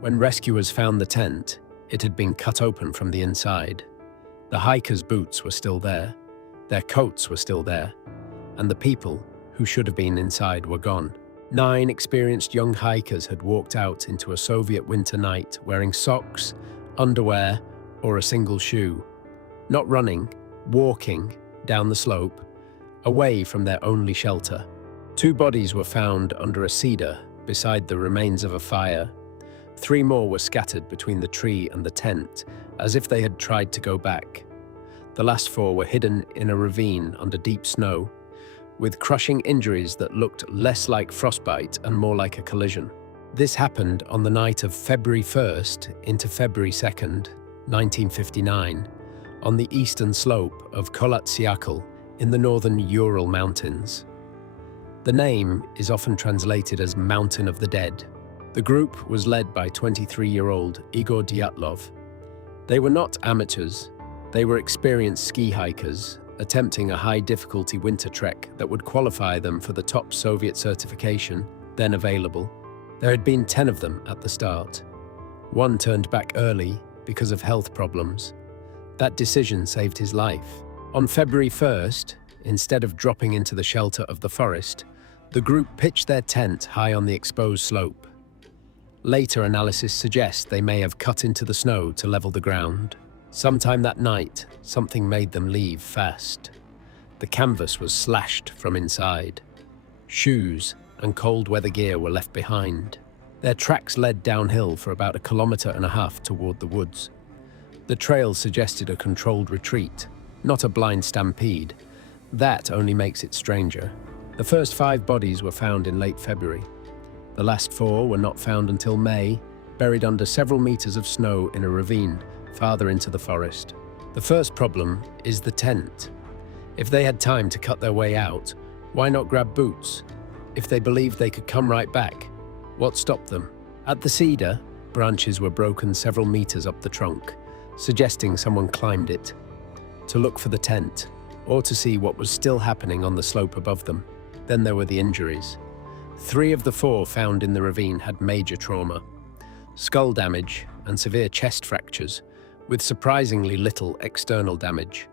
When rescuers found the tent, it had been cut open from the inside. The hikers' boots were still there, their coats were still there, and the people who should have been inside were gone. 9 experienced young hikers had walked out into a Soviet winter night wearing socks, underwear, or a single shoe, not running, walking down the slope, away from their only shelter. 2 bodies were found under a cedar beside the remains of a fire. 3 more were scattered between the tree and the tent, as if they had tried to go back. The last 4 were hidden in a ravine under deep snow, with crushing injuries that looked less like frostbite and more like a collision. This happened on the night of February 1st into February 2nd, 1959, on the eastern slope of Kolatsiakl in the northern Ural Mountains. The name is often translated as Mountain of the Dead. The group was led by 23-year-old Igor Dyatlov. They were not amateurs, they were experienced ski hikers attempting a high-difficulty winter trek that would qualify them for the top Soviet certification then available. There had been 10 of them at the start. 1 turned back early because of health problems. That decision saved his life. On February 1st, instead of dropping into the shelter of the forest, the group pitched their tent high on the exposed slope. Later analysis suggests they may have cut into the snow to level the ground. Sometime that night, something made them leave fast. The canvas was slashed from inside. Shoes and cold weather gear were left behind. Their tracks led downhill for about 1.5 kilometers toward the woods. The trail suggested a controlled retreat, not a blind stampede. That only makes it stranger. The first 5 bodies were found in late February. The last 4 were not found until May, buried under several meters of snow in a ravine farther into the forest. The first problem is the tent. If they had time to cut their way out, why not grab boots? If they believed they could come right back, what stopped them? At the cedar, branches were broken several meters up the trunk, suggesting someone climbed it to look for the tent or to see what was still happening on the slope above them. Then there were the injuries. 3 of the 4 found in the ravine had major trauma, skull damage and severe chest fractures, with surprisingly little external damage.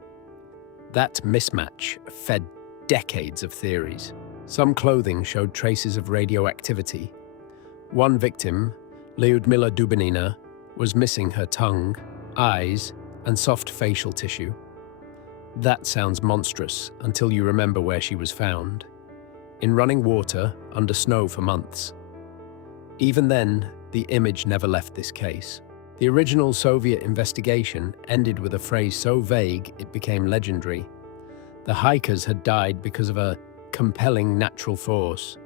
That mismatch fed decades of theories. Some clothing showed traces of radioactivity. One victim, Lyudmila Dubinina, was missing her tongue, eyes, and soft facial tissue. That sounds monstrous until you remember where she was found. In running water, under snow for months. Even then, the image never left this case. The original Soviet investigation ended with a phrase so vague it became legendary. The hikers had died because of a compelling natural force.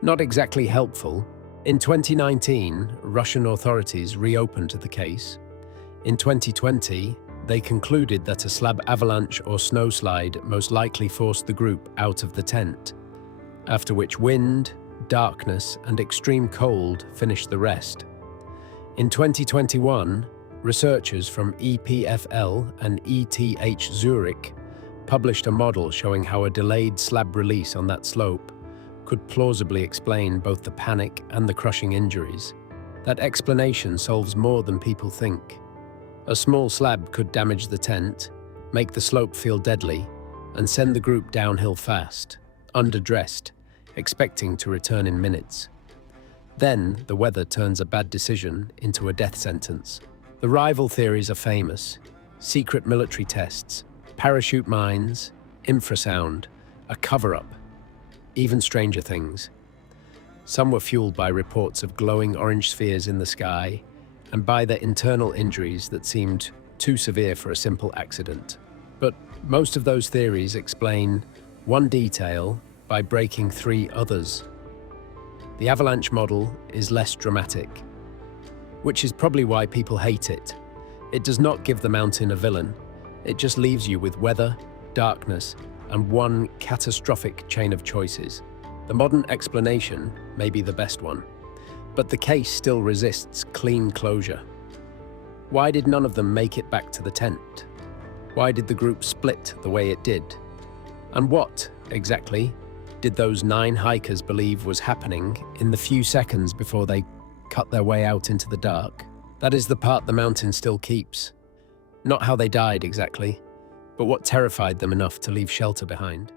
Not exactly helpful. In 2019, Russian authorities reopened the case. In 2020, they concluded that a slab avalanche or snowslide most likely forced the group out of the tent, after which wind, darkness, and extreme cold finished the rest. In 2021, researchers from EPFL and ETH Zurich published a model showing how a delayed slab release on that slope could plausibly explain both the panic and the crushing injuries. That explanation solves more than people think. A small slab could damage the tent, make the slope feel deadly, and send the group downhill fast, underdressed, expecting to return in minutes. Then, the weather turns a bad decision into a death sentence. The rival theories are famous: secret military tests, parachute mines, infrasound, a cover-up, even stranger things. Some were fueled by reports of glowing orange spheres in the sky and by their internal injuries that seemed too severe for a simple accident. But most of those theories explain one detail by breaking 3 others. The avalanche model is less dramatic, which is probably why people hate it. It does not give the mountain a villain. It just leaves you with weather, darkness, and one catastrophic chain of choices. The modern explanation may be the best one, but the case still resists clean closure. Why did none of them make it back to the tent? Why did the group split the way it did? And what, exactly, did those 9 hikers believe was happening in the few seconds before they cut their way out into the dark. That is the part the mountain still keeps. Not how they died exactly, but what terrified them enough to leave shelter behind.